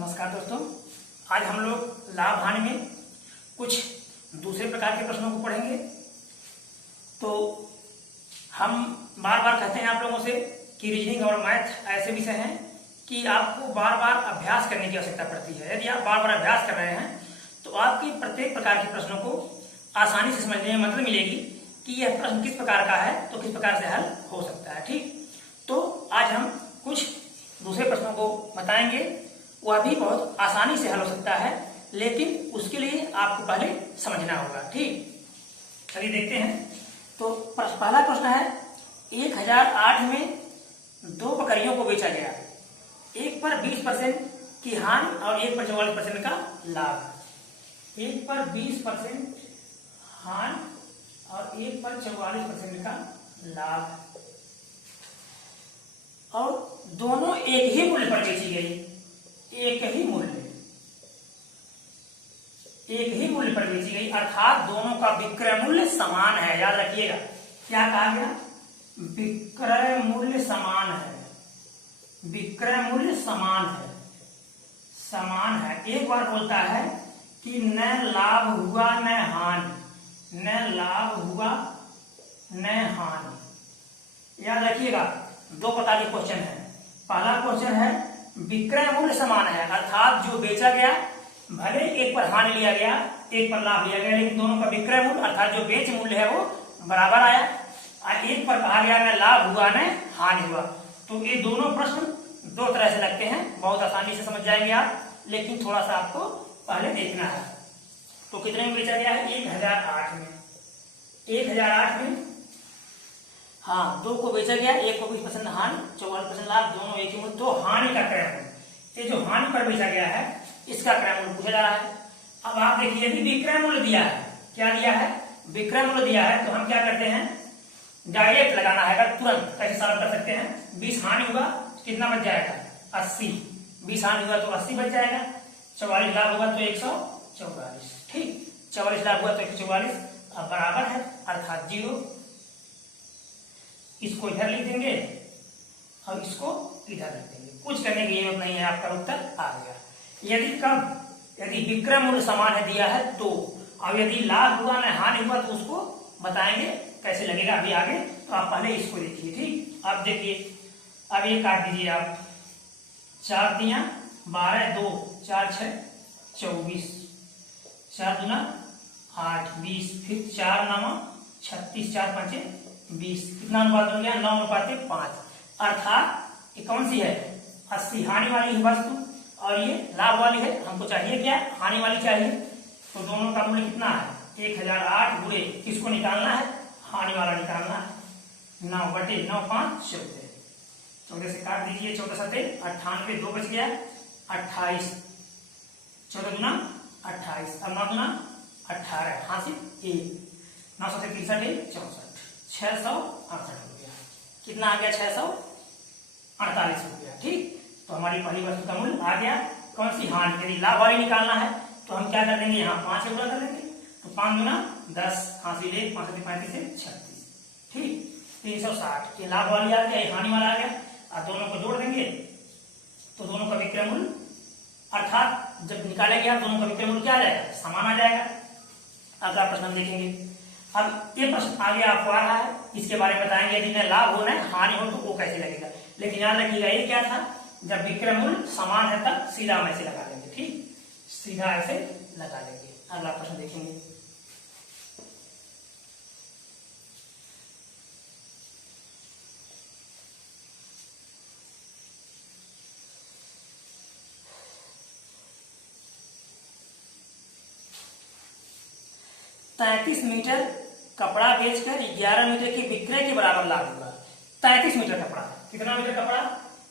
नमस्कार दोस्तों, आज हम लोग लाभ हानि में कुछ दूसरे प्रकार के प्रश्नों को पढ़ेंगे। तो हम बार बार कहते हैं आप लोगों से कि रीजनिंग और मैथ ऐसे विषय हैं कि आपको बार बार अभ्यास करने की आवश्यकता पड़ती है। यदि आप बार बार अभ्यास कर रहे हैं तो आपकी प्रत्येक प्रकार के प्रश्नों को आसानी से समझने में मदद मिलेगी कि यह प्रश्न किस प्रकार का है तो किस प्रकार से हल हो सकता है। ठीक, तो आज हम कुछ दूसरे प्रश्नों को बताएंगे। वह भी बहुत आसानी से हल हो सकता है, लेकिन उसके लिए आपको पहले समझना होगा। ठीक, चलिए देखते हैं। तो पहला प्रश्न है, 1008 में दो बकरियों को बेचा गया, एक पर 20% की हानि और एक पर 44% का लाभ। एक पर 20% हानि और एक पर 44% का लाभ, और दोनों एक ही मूल्य पर बेची गई। एक ही मूल्य पर बेची गई, अर्थात दोनों का विक्रय मूल्य समान है। याद रखिएगा, क्या कहा गया? विक्रय मूल्य समान है। विक्रय मूल्य समान है। एक बार बोलता है कि न लाभ हुआ न हानि, न लाभ हुआ न हानि। याद रखिएगा, दो प्रकार के क्वेश्चन है। पहला क्वेश्चन है विक्रय मूल्य समान है, अर्थात जो बेचा गया, भले एक पर हानि लिया गया एक पर लाभ लिया गया, लेकिन दोनों का विक्रय मूल्य अर्थात जो बेच मूल्य है वो बराबर आया। और एक पर कहा गया न लाभ हुआ न हानि हुआ। तो ये दोनों प्रश्न दो तरह से लगते हैं, बहुत आसानी से समझ जाएंगे आप, लेकिन थोड़ा सा आपको पहले देखना है। तो कितने में बेचा गया है? 1008 में। 1008 में हाँ, दो को बेचा गया, एक को 20% हानि 44% लाभ, दोनों एक ही मूल्य। तो हानि का क्रय मूल्य, ये जो हानि पर बेचा गया है इसका क्रय मूल्य पूछा जा रहा है। अब आप देखिए, यदि विक्रय मूल्य दिया है, क्या दिया है? विक्रय मूल्य दिया है, तो हम क्या करते हैं, डायरेक्ट लगाना है। अगर तुरंत कैसे सॉल्व कर सकते हैं? 20 हानि हुआ कितना बच जाएगा? 80। 20 हानि हुआ तो 80 बच जाएगा। 44 लाभ होगा तो 144। ठीक, 44 लाभ हुआ तो 144, अब बराबर है अर्थात 0। इसको इधर लिख देंगे और इसको इधर लिख देंगे, कुछ करने की जरूरत नहीं है, आपका उत्तर आ गया। यदि विक्रय मूल्य समान है दिया है तो, और यदि लाभ हुआ न हानि हुआ तो उसको बताएंगे कैसे लगेगा अभी आगे। तो आप पहले इसको देखिए। ठीक, अब देखिए, अब ये काट दीजिए आप। 4 तिया 12, 2 4 6 24, 4 दूना 8 20, फिर 4 9 36, 4 5 20। कितना अनुपात बन गया? 9:5। अर्थात ये कौन सी है? 80 हानि वाली है वस्तु और ये लाभ वाली है। हमको चाहिए क्या? हानि वाली चाहिए। तो दोनों का मूल्य कितना है? 1008 गुणे किसको निकालना है? हानि वाला निकालना है। 9/9 5 14। 14 से काट दीजिए, 14 7 98, 2 बच गया 28, 14 दूना 28, अब 9 दूना 18, हासिल 1, 9 7 63 64, 668 रुपया। कितना आ गया? 648 रुपया। ठीक, तो हमारी पहली वस्तु का मूल्य आ गया। कौन सी? हानि। यदि लाभ वाली निकालना है तो हम क्या कर देंगे? यहाँ 5 से गुणा कर देंगे, तो 5 दूना 10, हासिल 1, 5 35 से 36। ठीक, 360। ये लाभ वाली आ गया, ये हानि वाला आ गया, और दोनों को जोड़ देंगे तो दोनों का विक्रय मूल्य, अर्थात जब निकालेंगे आप दोनों का विक्रय मूल्य क्या आ जाएगा? समान आ जाएगा। अगला प्रश्न हम देखेंगे। अब ये प्रश्न आगे आपको आ रहा है, इसके बारे में बताएंगे। यदि न लाभ हो न हानि हो तो वो कैसे लगेगा। लेकिन याद रखिएगा, ये क्या था? जब विक्रय मूल्य समान है तब सीधा हम ऐसे लगा लेंगे। ठीक, सीधा ऐसे लगा लेंगे। अगला प्रश्न देखेंगे। तैतीस मीटर कपड़ा बेचकर 11 मीटर के विक्रय के बराबर लाभ हुआ। 33 मीटर कपड़ा, कितना मीटर कपड़ा?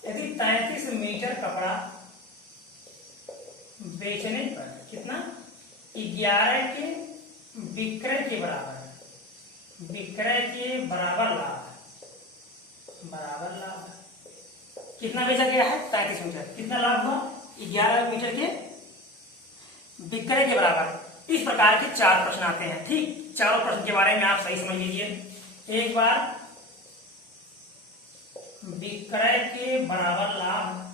यदि 33 मीटर कपड़ा बेचने पर कितना? 11 के विक्रय के बराबर, विक्रय के बराबर लाभ, कितना बेचा गया है? 33 मीटर। कितना लाभ हुआ? 11 मीटर के विक्रय के बराबर। इस प्रकार के 4 प्रश्न आते हैं। ठीक, चारों प्रश्न के बारे में आप सही समझ लीजिए। एक बार विक्रय के बराबर लाभ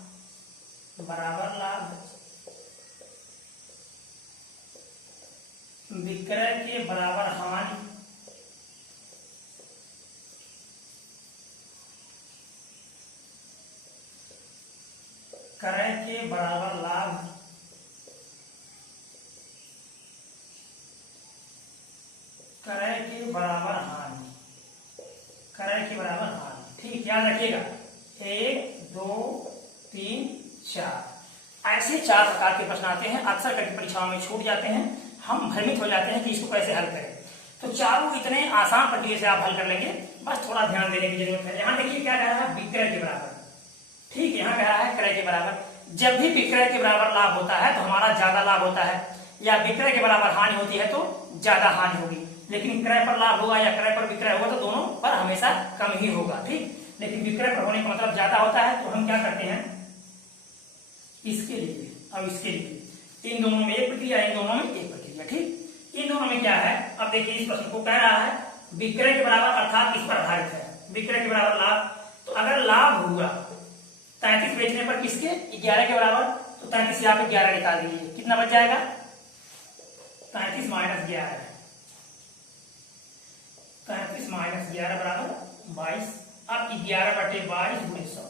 विक्रय के बराबर हानि क्रय के बराबर लाभ क्रय के बराबर हानि क्रय के बराबर हानि। ठीक, याद रखिएगा 1 2 3 4 ऐसे 4 प्रकार के प्रश्न आते हैं, अक्सर करके परीक्षाओं में छूट जाते हैं, हम भ्रमित हो जाते हैं कि इसको कैसे हल करें। तो चारों इतने आसान प्रक्रिया से आप हल कर लेंगे, बस थोड़ा ध्यान देने की जरूरत है। यहाँ देखिए क्या कह रहा है, विक्रय के बराबर। ठीक, यहाँ कह रहा है क्रय के बराबर। जब भी विक्रय के बराबर लाभ होता है तो हमारा ज्यादा लाभ होता है, या विक्रय के बराबर हानि होती है तो ज्यादा हानि होगी। लेकिन क्रय पर लाभ होगा या क्रय पर विक्रय होगा तो दोनों पर हमेशा कम ही होगा। ठीक, लेकिन विक्रय पर होने का मतलब ज्यादा होता है, तो हम क्या करते हैं इसके लिए और इसके लिए, इन दोनों में एक प्रक्रिया, इन दोनों में एक प्रक्रिया। ठीक, इन दोनों में क्या है, अब देखिए इस प्रश्न को कह रहा है विक्रय के बराबर अर्थात इस पर आधारित है, विक्रय के बराबर लाभ। तो अगर लाभ हुआ 33 बेचने पर किसके 11 के बराबर, तो 33 यहाँ पे 11 निकाल दीजिए, कितना बच जाएगा 33 माइनस 11, 33 माइनस 11 बराबर 22। अब 11/22 गुणे 100,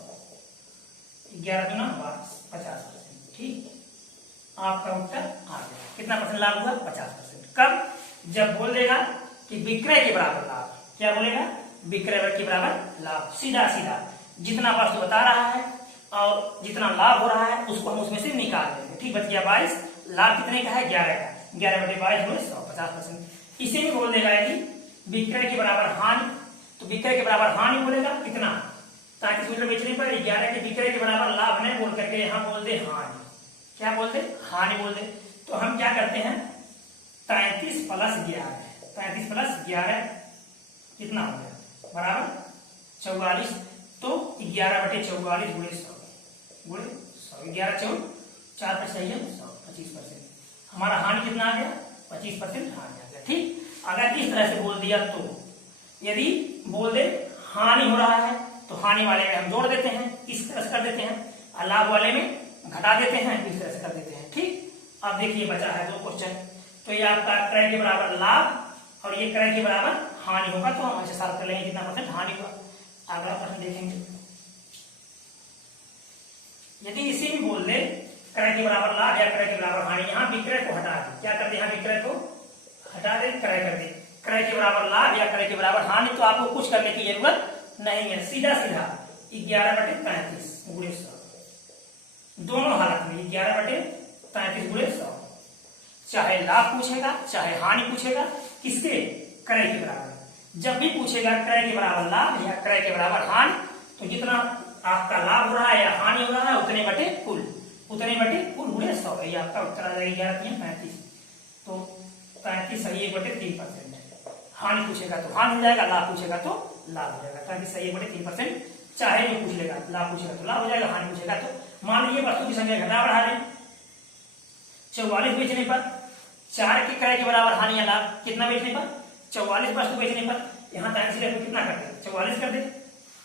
11 दूना 22, 50%। ठीक, आपका उत्तर आ गया। कितना परसेंट लाभ हुआ 50%। कब, जब बोल देगा कि विक्रय के बराबर लाभ। क्या बोलेगा, विक्रय के बराबर लाभ। सीधा सीधा जितना वस्तु बता रहा है और जितना लाभ हो रहा है उसको हम उसमें से निकाल देंगे। ठीक, बच गया 22, लाभ कितने का है 11 का, 11/22 गुणे 100, 50%। इसे भी बोल देगा यदि विक्रय के बराबर हानि, तो विक्रय के बराबर हानि बोलेगा कितना 33 मीटर बेचने पर 11 के विक्रय के बराबर लाभ नहीं बोल करके यहाँ बोल दे हानि। क्या बोलते, हानि बोल दे। तो हम क्या करते हैं 33 प्लस 11, 33 प्लस 11 कितना हो गया बराबर 44। तो 11/44 गुणे 100 गुणे 100, 11 4 4 पे सही है 100, 25%। हमारा हानि कितना आ गया 25% हानि आ गया। ठीक, अगर इस तरह से बोल दिया तो, यदि बोल दे हानि हो रहा है तो हानि वाले में हम जोड़ देते हैं, इस तरह से कर देते हैं, और लाभ वाले में घटा देते हैं, इस तरह से कर देते हैं। ठीक, अब देखिए बचा है 2 क्वेश्चन। तो ये आपका क्रय के बराबर लाभ और ये क्रय के बराबर हानि होगा, तो हम ऐसे सॉल्व कर लेंगे कितना परसेंट हानि हुआ। अगला प्रश्न देखेंगे, यदि इसी में बोल दे क्रय के बराबर लाभ या क्रय के बराबर हानि, यहाँ विक्रय को हटा दे, क्या कर दे यहाँ विक्रय को हटा दे, क्रय कर दे, क्रय के बराबर लाभ या क्रय के बराबर हानि, तो आपको कुछ करने की जरूरत नहीं है, सीधा सीधा 11/33 गुणे 100, दोनों हालत में 11/33 गुणे 100, चाहे लाभ पूछेगा चाहे हानि पूछेगा, किसके क्रय के बराबर। जब भी पूछेगा क्रय के बराबर लाभ या क्रय के बराबर हानि, तो जितना आपका लाभ हो रहा है या हानि हो रहा है उतने बटे कुल गुणे 100, ये आपका उत्तर आ जाएगा 11/33। तो 33 सही 1/3%। हानि पूछेगा तो हानि हो जाएगा, लाभ पूछेगा तो लाभ हो जाएगा। 33 सही 1/3%, चाहे जो पूछ लेगा, लाभ पूछेगा तो लाभ हो जाएगा, हानि पूछेगा तो। मान लीजिए वस्तु की संख्या घटा बढ़ा लें, 44 बेचने पर 4 के क्रय के बराबर हानि या लाभ, कितना बेचने पर 44 वस्तु बेचने पर, यहाँ 33 कितना कर दे 44 कर दे,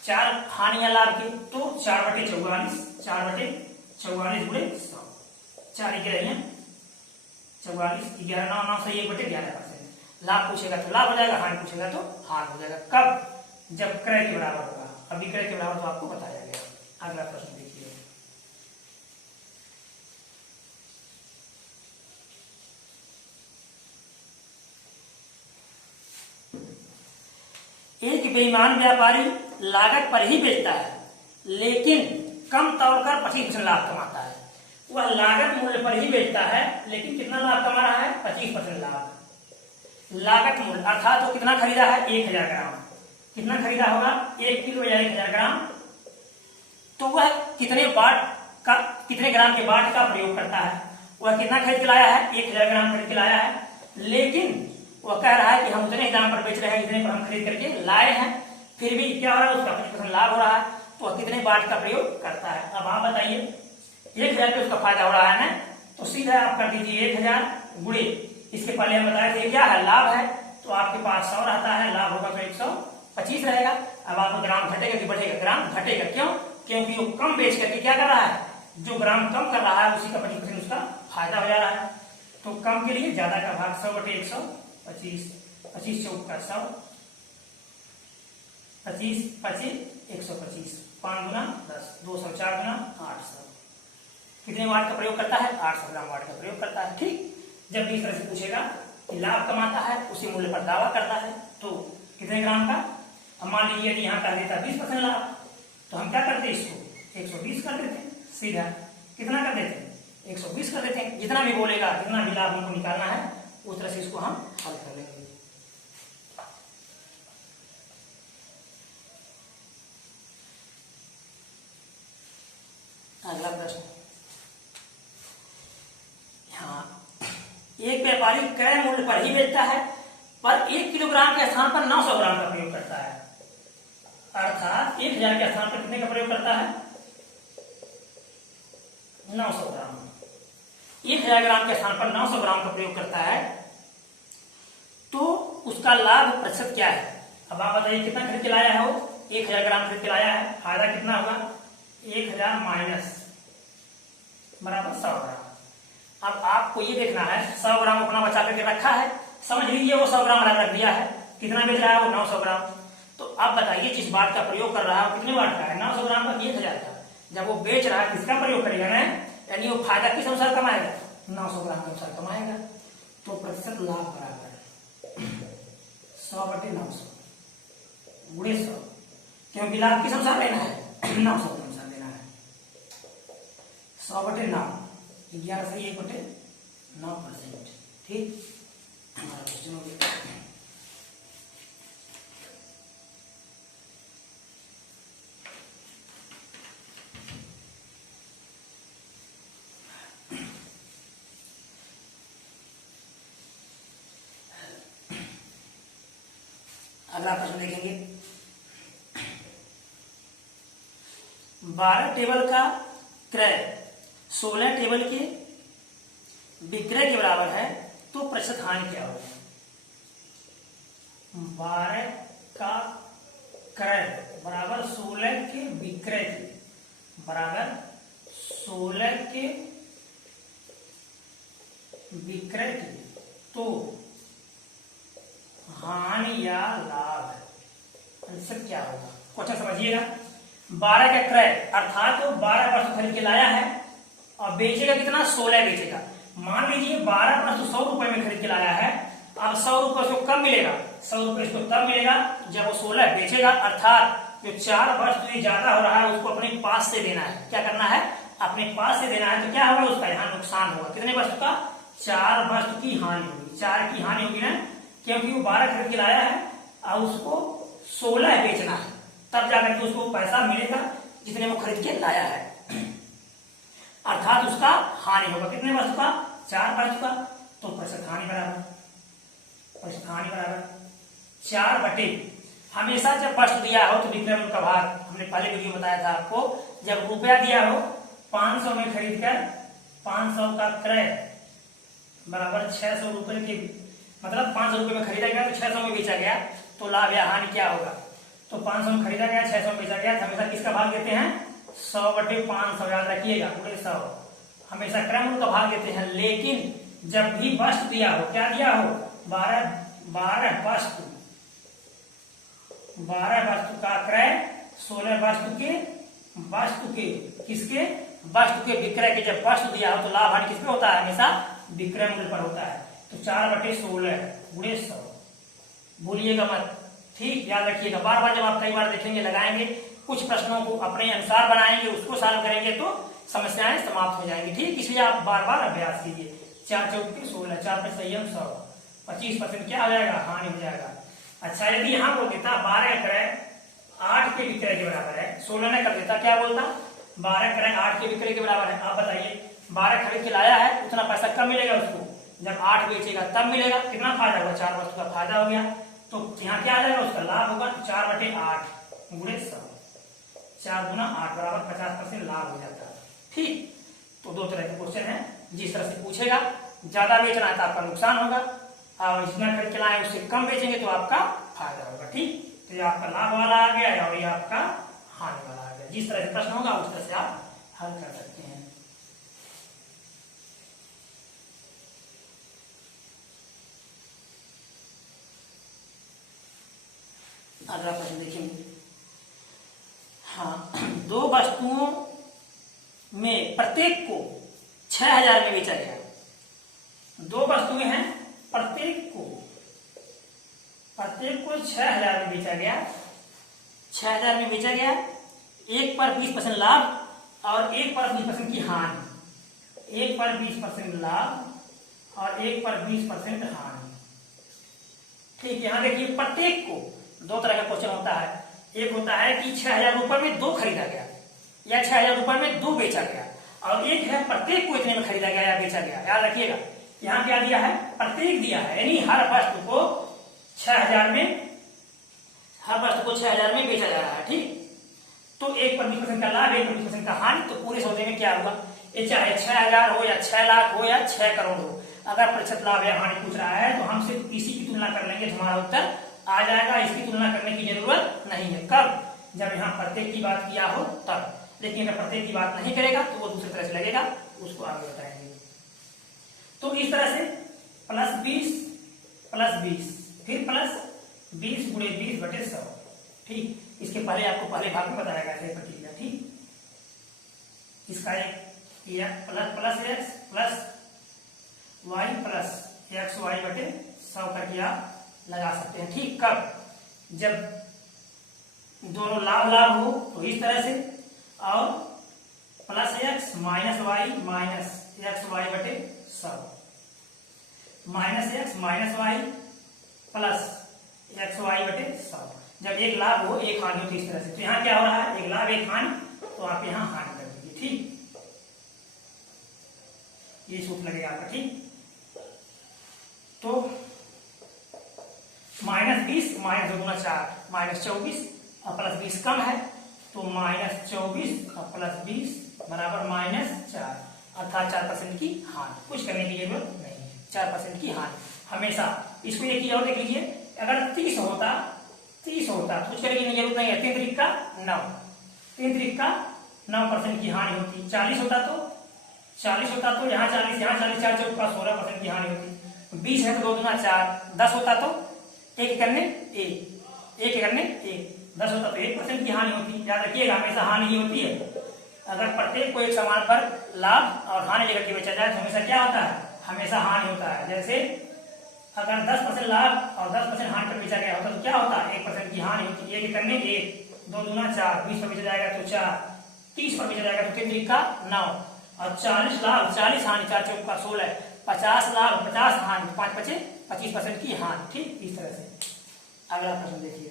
4 हानि या लाभ के, तो 4/44, 4/44 गुणे 100, 4 11 44, 11 9 9 सही 1/11%। लाभ पूछेगा तो लाभ हो जाएगा, हानि पूछेगा तो हानि हो जाएगा। कब, जब क्रय के बराबर होगा। अभी क्रय के बराबर तो आपको बताया गया। अगला प्रश्न देखिए, एक बेईमान व्यापारी लागत पर ही बेचता है लेकिन कम तोड़कर 25% लाभ कमाता है। वह लागत मूल्य पर ही बेचता है लेकिन कितना लाभ कमा रहा है 25% लाभ। लागत मूल्य अर्थात तो कितना खरीदा है 1000 ग्राम, कितना खरीदा होगा 1 किलो या 1000 ग्राम, तो वह कितने ग्राम के बाट का प्रयोग करता है। वह कितना खरीद के लाया है 1000 ग्राम खरीद के लाया है, लेकिन वह कह रहा है कि हम उतने ही दाम पर बेच रहे हैं जितने पर हम खरीद करके लाए हैं, फिर भी क्या हो रहा है उसका 25% लाभ हो रहा है, तो वह कितने बाट का प्रयोग करता है। अब आप बताइए 1000 पे उसका फायदा हो रहा है ना, तो सीधा आप कर दीजिए 1000 गुणे, इसके पहले हम बताए थे क्या है लाभ है, तो आपके पास 100 रहता है, लाभ होगा तो 125 रहेगा। अब आपको ग्राम घटेगा कि बढ़ेगा, ग्राम घटेगा। क्यों, क्योंकि वो कम बेच करके क्या कर रहा है, जो ग्राम कम कर रहा है उसी का 25% उसका फायदा हो जा रहा है। तो कम के लिए ज्यादा का भाग 100/125, 25 चौक का 100, 25 25 125, 5 गुना 10, 200, 4 गुना 800। कितने वाट का प्रयोग करता है? 800 ग्राम वाट का प्रयोग करता है। ठीक, जब भी इस तरह से पूछेगा कि लाभ कमाता है, उसी मूल्य पर दावा करता है, तो कितने ग्राम का? अब मान लीजिए यदि यहाँ कर देता 20% लाभ, तो हम क्या करते इसको 120 कर देते, सीधा कितना कर देते 120 कर देते हैं। जितना भी बोलेगा, जितना भी लाभ हमको निकालना है, उस तरह से इसको हम हल कर लेंगे। अगला प्रश्न, हाँ, एक व्यापारी क्रय मूल्य पर ही बेचता है, पर 1 किलोग्राम के स्थान पर 900 ग्राम का प्रयोग करता है। अर्थात 1000 के स्थान पर कितने का प्रयोग करता है? 900 ग्राम। 1000 ग्राम के स्थान पर 900 ग्राम का प्रयोग करता है, तो उसका लाभ प्रतिशत क्या है? अब आप बताइए कितना खरीद के लाया है वो? 1000 ग्राम खरीद के लाया है, फायदा कितना होगा? 1000 माइनस बराबर 100 ग्राम। अब आपको ये देखना है 100 ग्राम अपना बचा करके रखा है, समझ लीजिए वो 100 ग्राम रख दिया है, कितना बेच रहा है वो? 900 ग्राम। तो अब बताइए जिस वाट का प्रयोग कर रहा है कितने वाट का है? 900 ग्राम का, 1000 का। जब वो बेच रहा है किसका प्रयोग करेगा ना, यानी वो फायदा किस अनुसार कमाएगा? 900 ग्राम के अनुसार कमाएगा। तो प्रतिशत लाभ बराबर 100/900 गुणे 100, क्योंकि लाभ किस अनुसार लेना है? 900 के अनुसार लेना है। 100/9, 11 से 1/9%। ठीक, हमारा क्वेश्चन हो गया। अगला प्रश्न देखेंगे, 12 टेबल का क्रय 16 टेबल के विक्रय के बराबर है, तो प्रतिशत हानि क्या होगी? 12 का क्रय बराबर 16 के विक्रय के बराबर 16 के विक्रय की, तो हानि या लाभ प्रतिशत क्या होगा? क्वेश्चन समझिएगा। 12 का क्रय अर्थात तो 12 वस्तु खरीद के लाया है और बेचेगा कितना? 16 बेचेगा। मान लीजिए 12 वस्तु 100 रुपए में खरीद के लाया है, अब 100 रुपए उसको कब मिलेगा? 100 रुपए उसको तब मिलेगा जब वो 16 बेचेगा। अर्थात जो 4 वस्तु ये ज्यादा हो रहा है उसको अपने पास से देना है। क्या करना है? अपने पास से देना है। तो क्या होगा उसका? यहाँ नुकसान होगा। कितने वस्तु का? 4 वस्तु की हानि होगी। 4 की हानि होगी ना, क्योंकि वो 12 खरीद के लाया है और उसको 16 बेचना है, तब जाकर के उसको पैसा मिलेगा जितने वो खरीद के लाया है। अर्थात उसका हानि होगा। कितने वस्तु का? 4 वस्तु का, तो प्रतिशत हानि बराबर 4/, हमेशा जब वस्तु दिया हो तो विक्रय मूल्य का भाग, हमने पहले वीडियो बताया था आपको, जब रुपया दिया हो 500 में खरीद कर 500 का क्रय बराबर 600 रुपए के, मतलब 500 रुपए में खरीदा गया तो 600 में बेचा गया, तो लाभ या हानि क्या होगा? तो 500 में खरीदा गया, 600 में बेचा गया, तो हमेशा किसका भाग देते हैं? 100/500, याद रखिएगा, पूरे 100 हमेशा क्रय मूल्य का भाग देते हैं। लेकिन जब भी वस्तु दिया हो, क्या दिया हो? 12 वस्तु का क्रय 16 वस्तु के किसके? वस्तु के विक्रय के। जब वस्तु दिया हो तो लाभ हानि किसपे होता है? हमेशा विक्रय मूल्य पर होता है। तो 4/16 गुणे 100, भूलिएगा मत। ठीक, याद रखिएगा। बार बार जब आप कई बार देखेंगे, लगाएंगे, कुछ प्रश्नों को अपने अनुसार बनाएंगे, उसको सॉल्व करेंगे तो समस्याएं समाप्त हो जाएंगी। ठीक, इसलिए आप बार बार अभ्यास कीजिए। 4 चौक 16, 4 पे संयम 100, 25% क्या हो जाएगा? हानि हो जाएगा। अच्छा, यदि यहाँ बोल देता 12 का क्रय 8 के विक्रय के बराबर है, 16 ने कर देता, क्या बोलता? 12 क्रय 8 के विक्रय के बराबर है। आप बताइए 12 खरीद के लाया है, उतना पैसा कब मिलेगा उसको? जब 8 बेचेगा तब मिलेगा। कितना फायदा होगा? 4 वस्तु का फायदा हो गया। तो यहाँ क्या आ जाएगा? उसका लाभ होगा 4/8 गुणे 100, 4 गुना 8 बराबर 50% लाभ हो जाता है। ठीक, तो 2 तरह के क्वेश्चन है। जिस तरह से पूछेगा, ज्यादा बेचना है तो आपका नुकसान होगा, और जितना खरीद के लाए उससे कम बेचेंगे तो आपका फायदा होगा। ठीक, तो ये आपका लाभ वाला आ गया और ये आपका हानि वाला आ गया। जिस तरह से प्रश्न होगा उस तरह से आप हल कर सकते हैं। प्रत्येक को 6000 में बेचा गया। दो वस्तुएं हैं, प्रत्येक को 6000 में बेचा गया, 6000 में बेचा गया। एक पर 20% लाभ और एक पर 20% की हानि, एक पर 20% लाभ और एक पर 20% हानि। ठीक, यहां देखिए प्रत्येक को दो तरह का क्वेश्चन होता है। एक होता है कि 6000 रुपए में दो खरीदा गया या 6000 रुपए में दो बेचा गया, और एक है प्रत्येक को इतने में खरीदा गया या बेचा गया। याद रखिएगा, यहाँ क्या दिया है, प्रत्येक दिया है, यानी हर वस्तु को 6000 में, हर वस्तु को 6000 में बेचा जा रहा है। ठीक, तो एक पर 20% का लाभ, एक पर 20% का हानि। तो पूरे सौदे में क्या होगा, ये चाहे 6000 हो या 6 लाख हो या 6 करोड़ हो, अगर प्रतिशत लाभ या हानि पूछ रहा है तो हम सिर्फ इसी की तुलना कर लेंगे, हमारा उत्तर आ जाएगा। इसकी तुलना करने की जरूरत नहीं है। कब, जब यहाँ प्रत्येक की बात किया हो तब। लेकिन अगर प्रत्येक की बात नहीं करेगा तो वो दूसरी तरह से लगेगा, उसको आगे बताएंगे। तो इस तरह से +20 + 20 फिर +20 × 20/100। ठीक, इसके पहले आपको पहले भाग में बताया गया है प्रक्रिया। ठीक, इसका एक किया +x + y + xy/100 का किया लगा सकते हैं। ठीक, कब, जब दोनों लाभ लाभ हो तो इस तरह से, और +x - y - xy/100 -x - y + xy/100। जब एक लाभ हो एक हानि हो तो इस तरह से। तो यहाँ क्या हो रहा है, एक लाभ एक हानि, तो आप यहाँ हानि कर दीजिए। ठीक, ये सूत्र लगेगा आपका। ठीक, तो -20 - 2 × 4 -24 और +20 कम है, तो -24 और +20 बराबर -4, अर्थात 4% की हानि। कुछ करने की जरूरत नहीं है, 4% की हानि हमेशा। इसको एक ही और देख लीजिए, अगर 30 होता तो कुछ करने की जरूरत नहीं है। 3 त्रिक का 9, 3 त्रिक का 9% की हानि होती। 40 होता तो यहाँ 40 यहाँ 40, 4 चौक का 16% की हानि होती। 20 है तो 2 × 4, 10 होता तो 1 करने 1 करने 1, 10 होता तो 1% की हानि होती। याद रखिएगा, हमेशा हानि ही होती है। अगर प्रत्येक को एक समान पर लाभ और हानि लेकर के बेचा जाए तो हमेशा क्या होता है, हमेशा हानि होता है। जैसे अगर 10% लाभ और 10% हानि पर बेचा गया होता तो क्या होता, 1% की हानि होती। 1 करने 1, 2 × 4, 20 पर बेचा जाएगा तो 4, 30 पर बेचा जाएगा तो 3 त्रिक का 9, और 40 लाभ 40 हानि, 4 चौक का 16, 50 लाभ 50 हानि, 5 बचे 25% की हानि। ठीक, इस तरह से। अगला प्रश्न देखिए,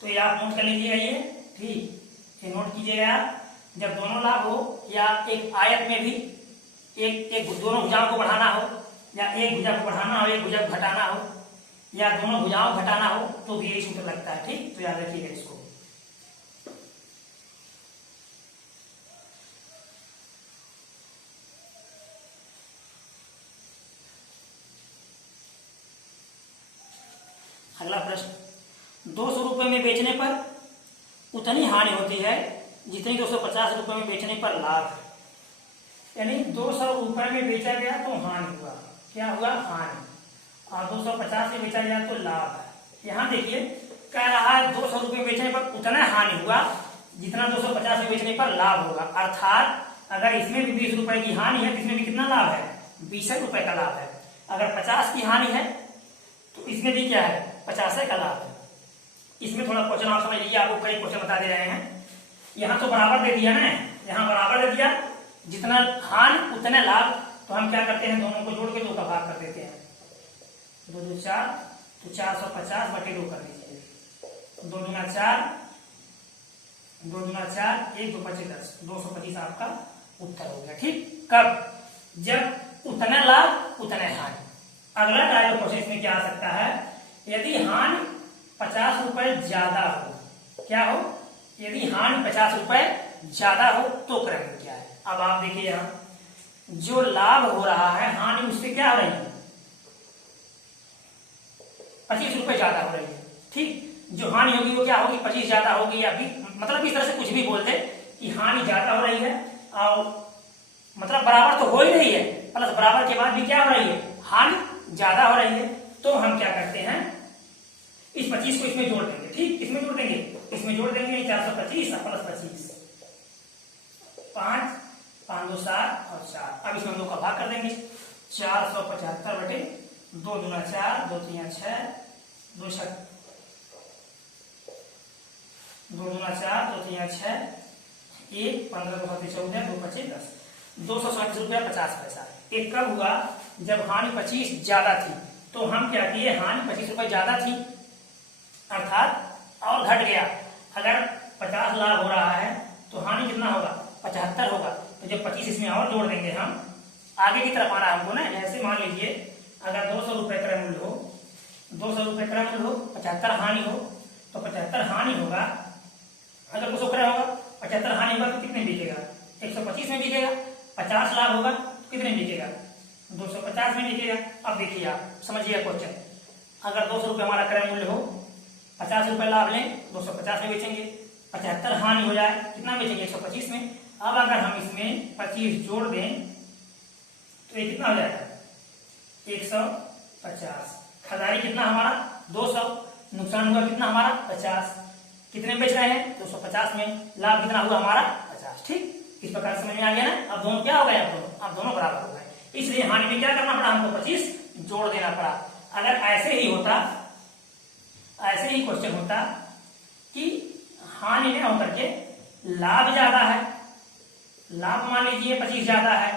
तो ये आप नोट कर लीजिएगा ये। ठीक, ये नोट कीजिएगा। जब दोनों लाभ हो या एक आयत में भी एक दोनों भुजाओं को बढ़ाना हो, या एक भुजा को बढ़ाना हो, एक भुजा को घटाना हो, या दोनों भुजाओं को घटाना हो, तो भी यही सूत्र लगता है। ठीक, तो याद रखिएगा इसको। अगला प्रश्न, 200 रुपए में बेचने पर उतनी हानि होती है जितनी 250 रुपए में बेचने पर लाभ है। यानी 200 रुपए में बेचा गया तो हानि हुआ, क्या हुआ, हानि, और 250 में बेचा गया तो लाभ है। यहाँ देखिए कह रहा है 200 रुपए में बेचने पर उतना हानि हुआ जितना 250 में बेचने पर लाभ होगा। अर्थात अगर इसमें भी 20 रुपए की हानि है तो इसमें भी कितना लाभ है, 20 रुपए का लाभ है। अगर 50 की हानि है तो इसमें भी क्या है, 50 का लाभ है। इसमें थोड़ा क्वेश्चन आप समझ लीजिए, आपको कई क्वेश्चन बता दे रहे हैं। यहाँ तो बराबर दे दिया ना, यहाँ बराबर दे दिया, जितना हानि उतने लाभ। तो हम क्या करते हैं, दोनों को जोड़ के 2 का भाग कर देते हैं। 2 2 4, तो 450/2 कर दीजिए। 2 × 4, 2 × 4, 1 2 5 10, 225 आपका उत्तर हो गया। ठीक, कब, जब उतना लाभ उतने हानि। अगला टाइप क्वेश्चन इसमें क्या आ सकता है, यदि हानि 50 रुपए ज्यादा हो, क्या हो, यदि हानि 50 रुपए ज्यादा हो तो क्रम क्या है। अब आप देखिए यहाँ जो लाभ हो रहा है हानि उससे क्या हो रही है, 25 रुपए ज्यादा हो रही है। ठीक, जो हानि होगी वो क्या होगी, 25 ज्यादा होगी, या भी मतलब इस तरह से कुछ भी बोलते कि हानि ज्यादा हो रही है, और मतलब बराबर तो हो ही रही है, प्लस बराबर के बाद भी क्या हो रही है, हानि ज्यादा हो रही है। तो हम क्या करते हैं, इस 25 को इसमें जोड़ देंगे। ठीक, इसमें जोड़ देंगे 425 + 25, 5 5 2 7 और 4। अब इसमें 2 का भाग कर देंगे। 475 बटे 2 दूना 4, 2 3 6, 2 6 2 दूना 4, 2 3 6, 1 15 2 7 14, 2 25 10, 237 रुपया 50 पैसा। ये कब हुआ? जब हानि 25 ज्यादा थी। तो हम क्या किए, हानि 25 रुपए ज्यादा थी अर्थात और घट गया। अगर 50 लाभ हो रहा है तो हानि कितना होगा? 75 होगा। तो जब 25 इसमें और जोड़ देंगे हम, आगे की तरफ आना हमको ना। ऐसे मान लीजिए अगर 200 रुपए क्रय मूल्य हो, 200 रुपए क्रय मूल्य हो, 75 हानि हो, तो 75 हानि होगा। अगर 200 क्रय होगा, 75 हानि होगा तो कितने बिकेगा? 125 में बिकेगा। 50 लाभ होगा तो कितने बिकेगा? 250 में बिकेगा। अब देखिए आप समझिए क्वेश्चन। अगर 200 रुपये हमारा क्रय मूल्य हो, 50 रुपए लाभ लें, 250 में बेचेंगे, 75 हानि हो जाए, कितना बेचेंगे? 125 में। अब अगर हम इसमें 25 जोड़ दें तो ये कितना हो जाएगा? 150। खरीदारी कितना हमारा? 200। नुकसान हुआ कितना हमारा? 50। कितने में बेच रहे हैं? 250 में। लाभ कितना हुआ हमारा? 50। ठीक, इस प्रकार समझ में आ गया ना। अब दोनों क्या हो गए? अब दोनों बराबर हो गए। इसलिए हानि में क्या करना पड़ा हमको? 25 जोड़ देना पड़ा। अगर ऐसे ही होता, ऐसे ही क्वेश्चन होता कि हानि में होकर के लाभ ज्यादा है, लाभ मान लीजिए 25 ज्यादा है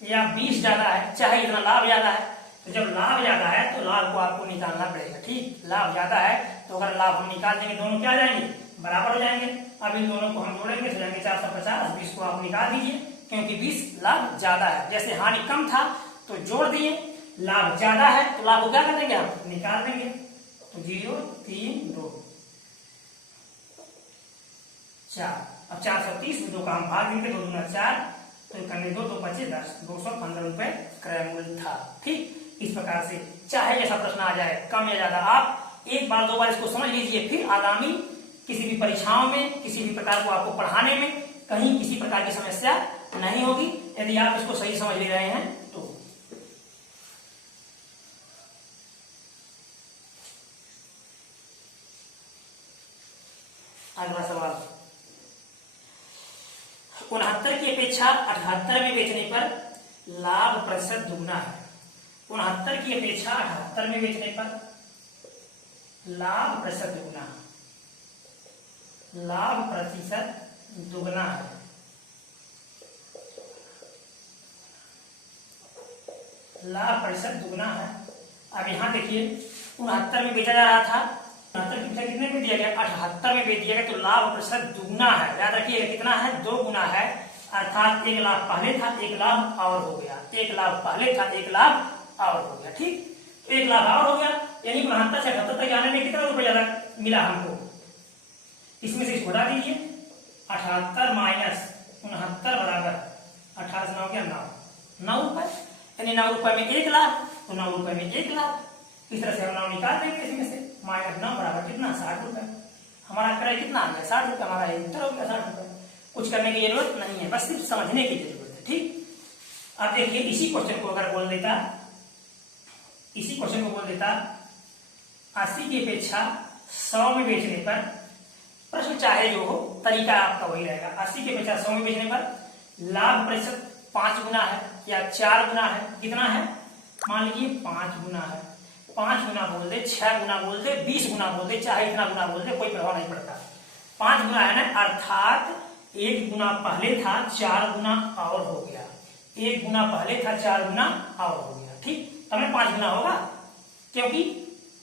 या 20 ज्यादा है, चाहे इतना लाभ ज्यादा है, तो जब लाभ ज्यादा है तो लाभ को आपको निकालना पड़ेगा। ठीक, लाभ ज्यादा है तो अगर लाभ हम निकाल देंगे, दोनों क्या आ जाएंगे? बराबर हो जाएंगे। अब इन दोनों को हम जोड़ेंगे तो जाएंगे 450। 20 को आप निकाल दीजिए क्योंकि 20 लाभ ज्यादा है। जैसे हानि कम था तो जोड़ दिए, लाभ ज्यादा है तो लाभ को क्या कर देंगे? आप निकाल देंगे। तो 0 3 2 4। अब 430 में 2 का हम भाग देंगे, 2 दूना 4, तो करने 2 2 25 10, 215 रुपए क्रय मूल्य था। ठीक, इस प्रकार से चाहे ऐसा प्रश्न आ जाए कम या ज्यादा, आप एक बार 2 बार इसको समझ लीजिए। फिर आगामी किसी भी परीक्षाओं में, किसी भी प्रकार को आपको पढ़ाने में कहीं किसी प्रकार की समस्या नहीं होगी, यदि आप इसको सही समझ ले रहे हैं तो। अगला सवाल, 69 की अपेक्षा 78 में बेचने पर लाभ प्रतिशत दुगना है। 69 की अपेक्षा 78 में बेचने पर लाभ प्रतिशत दुगना, लाभ प्रतिशत दुगना है। लाभ प्रतिशत दुगना है। अब यहां देखिए 69 में बेचा जा रहा था, 69 की कितने में दिया गया? 78 में बेच दिया गया, तो लाभ प्रतिशत दुगना है। याद रखिएगा कितना है? 2 गुना है। अर्थात 1 लाख पहले था, 1 लाख और हो गया। 1 लाख पहले था, 1 लाख और हो गया। ठीक, 1 लाख और हो गया, यानी 69 से 78 तक आने में कितना रुपए ज्यादा मिला हमको? इसमें से घटा दीजिए। 78 माइनस 69 बराबर 18 9 क्या 9 रुपए, यानी 9 रुपए में 1 लाख, तो 9 रुपए में 1 लाख। इस तरह से हम 9 निकाल देंगे इसमें से। माइनस 9 बराबर कितना? 60 रुपए। हमारा क्रय कितना आ गया? 60 रुपए। हमारा उत्तर हो गया 60 रुपए। कुछ करने की जरूरत नहीं है, बस सिर्फ समझने की जरूरत है। ठीक, अब देखिए इसी क्वेश्चन को अगर बोल देता, इसी क्वेश्चन को बोल देता 80 की अपेक्षा 100 में बेचने पर, प्रश्न चाहे जो हो, तरीका आपका वही रहेगा। 80 की अपेक्षा 100 में बेचने पर लाभ प्रतिशत 5 गुना है या 4 गुना है? कितना है? मान लीजिए 5 गुना है। 5 गुना बोल दे, 6 गुना बोल दे, 20 गुना बोल दे, चाहे इतना गुना बोल दे, कोई प्रभाव नहीं पड़ता। 5 गुना है ना, अर्थात 1 गुना पहले था, 4 गुना और हो गया। 1 गुना पहले था, 4 गुना और हो गया। ठीक, तब में 5 गुना होगा, क्योंकि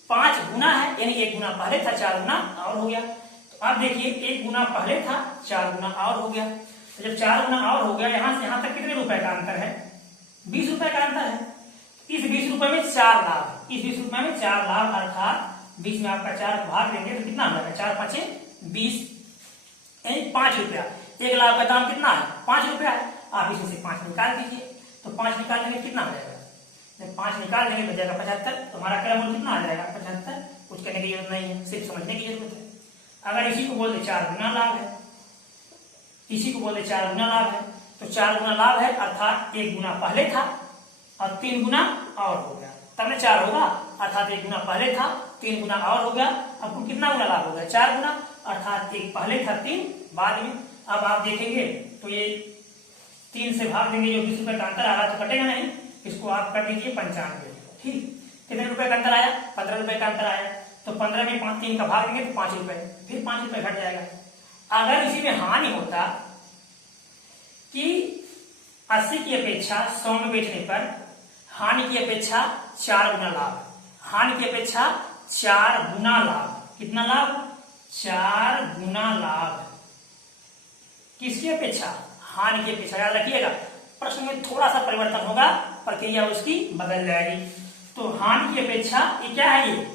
5 गुना है, यानी 1 गुना पहले था, 4 गुना और हो गया। तो अब देखिए 1 गुना पहले था, 4 गुना और हो गया। तो जब 4 गुना और हो गया, यहां से यहां तक कितने रुपए का अंतर है? 20 रुपए का अंतर है। इस 20 रुपए में 4 लाभ, इस 20 रुपए में 4 लाभ, अर्थात 20 में आपका 4 भाग देंगे तो कितना हो जाएगा? 4 5 20, यानी 5 रुपया। 1 लाख का दाम कितना है? 5 रुपया है। आप इसमें से 5 निकाल दीजिए, तो 5 निकाल देंगे कितना हो जाएगा? जब 5 निकाल देंगे तो जाएगा 75। तो हमारा क्रय मूल्य कितना आ जाएगा? 75। कुछ करने की जरूरत नहीं है, सिर्फ समझने की जरूरत है। अगर इसी को बोलते 4 गुना लाभ है, इसी को बोलते 4 गुना लाभ है, तो 4 गुना लाभ है, अर्थात 1 गुना पहले था और 3 गुना और हो गया, तब में 4 होगा। अर्थात 1 गुना पहले था, 3 गुना और हो गया। अब कितना गुना लाभ हो गया? 4 गुना, अर्थात 1 पहले था, 3 बाद में। अब आप देखेंगे तो ये 3 से भाग देंगे, जो 20 रुपए का अंतर आ रहा तो कटेगा नहीं, इसको आप कर दीजिए 95। ठीक, कितने रुपए का अंतर आया? 15 रुपए का अंतर आया। तो 15 में 3 का भाग देंगे तो 5 रुपए, फिर 5 रुपए घट जाएगा। अगर इसी में हानि होता कि 80 की अपेक्षा 100 में बेचने पर हानि की अपेक्षा 4 गुना लाभ, हानि की अपेक्षा 4 गुना लाभ, कितना लाभ? 4 गुना लाभ। किसकी अपेक्षा? हानि की अपेक्षा। याद रखिएगा, प्रश्न में थोड़ा सा परिवर्तन होगा, प्रक्रिया उसकी बदल जाएगी। तो हानि की अपेक्षा ये क्या है? ये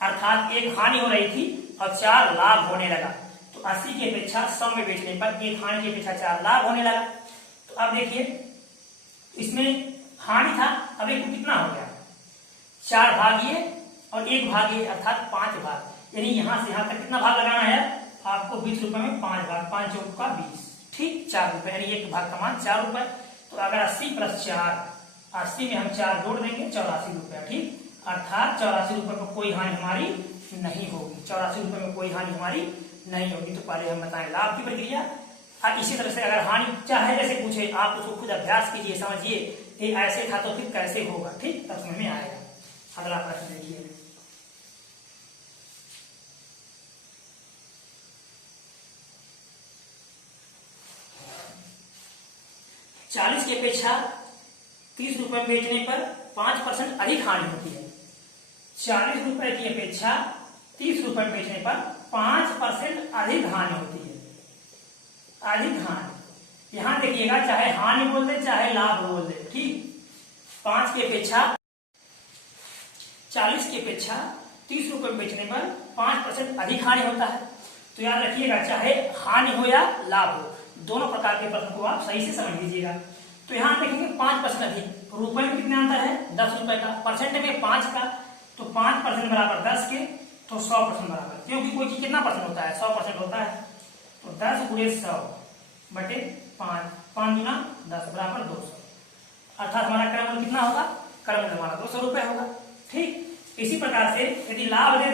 अर्थात एक हानि हो रही थी और 4 लाभ होने लगा। तो 80 की अपेक्षा 100 में बेचने पर एक हानि की अपेक्षा 4 लाभ होने लगा। तो अब देखिए, इसमें हानि था, अब एक कितना हो गया? 4 भागिए और 1 भागिए, अर्थात 5 भाग। यानी यहां से यहां तक कितना भाग लगाना है आपको? 20 रुपए में 5 भाग, 5 चौक का 20, ठीक, 4 रुपए, यानी एक भाग का मान 4 रुपए। तो अगर 80 प्लस 4, 80 में हम 4 जोड़ देंगे, 84 रुपया, ठीक, अर्थात 84 रुपए में कोई हानि हमारी नहीं होगी, 84 रुपए में कोई हानि हमारी नहीं होगी। तो पहले हम बताएं लाभ की प्रक्रिया। इसी तरह से अगर हानि चाहे जैसे पूछे, आप उसको खुद अभ्यास कीजिए, समझिए ये ऐसे था तो फिर कैसे होगा, ठीक, तब समझ में आएगा। अगला प्रश्न देखिए, चालीस की अपेक्षा 30 रुपए में बेचने पर 5% अधिक हानि होती है। 40 रुपए की अपेक्षा 30 रुपए में बेचने पर 5% अधिक हानि होती है। अधिक हानि, यहां देखिएगा, चाहे हानि बोल दे चाहे लाभ बोल दे, ठीक, 5 की अपेक्षा 40 की अपेक्षा 30 रुपए में बेचने पर 5% अधिक हानि होता है। तो याद रखिएगा, चाहे हानि हो या लाभ हो, दोनों प्रकार के प्रश्न को आप सही से समझ लीजिएगा। तो यहाँ देखेंगे 5% अधिक, रुपए में कितना अंतर है? 10 रुपए का, परसेंट में 5 का, तो 5% बराबर 10 के, तो 100% बराबर, क्योंकि कोई चीज कितना परसेंट होता है? 100% होता है। तो 10 गुणे 100 बटे 5, 5 गुना 10 बराबर 200, अर्थात हमारा क्रम मूल्य कितना होगा? क्रम मूल्य हमारा 200 रुपए होगा। ठीक, इसी प्रकार से यदि लाभ दे